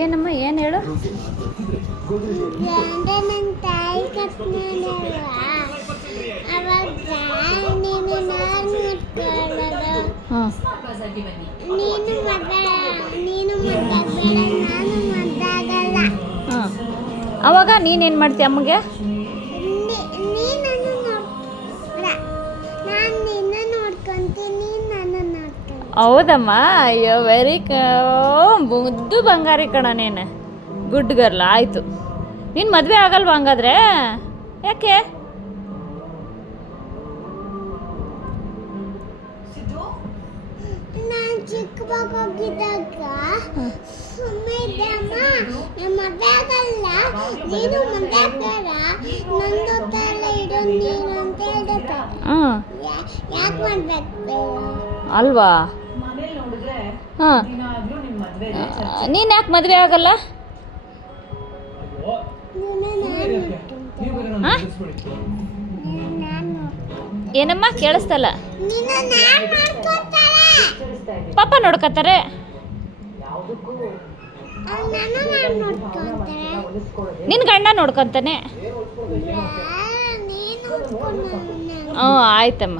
ಏನಮ್ಮ ಏನು ಹೇಳು. ಹಾಂ ಅವಾಗ ನೀನೇನು ಮಾಡ್ತೀಯ ಅಮ್ಮಗೆ? ಹೌದಮ್ಮ. ಅಯ್ಯೋ ಮುದ್ದು ಬಂಗಾರಿ ಕಣ ನೀನು, ಗುಡ್ ಗರ್ಲ್. ಆಯಿತು, ನೀನು ಮದುವೆ ಆಗಲ್ವಾ ಹಂಗಾದ್ರೆ? ಯಾಕೆ? ಅಲ್ವಾ? ಹಾಂ, ನೀನು ಯಾಕೆ ಮದುವೆ ಆಗಲ್ಲ? ಏನಮ್ಮ ಕೇಳಿಸ್ತಲ್ಲ? ಪಾಪ ನೋಡ್ಕೊತಾರೆ. ನಿನ್ನ ಗಂಡ ನೋಡ್ಕೊತಾನೆ. ಹ್ಞೂ ಆಯ್ತಮ್ಮ.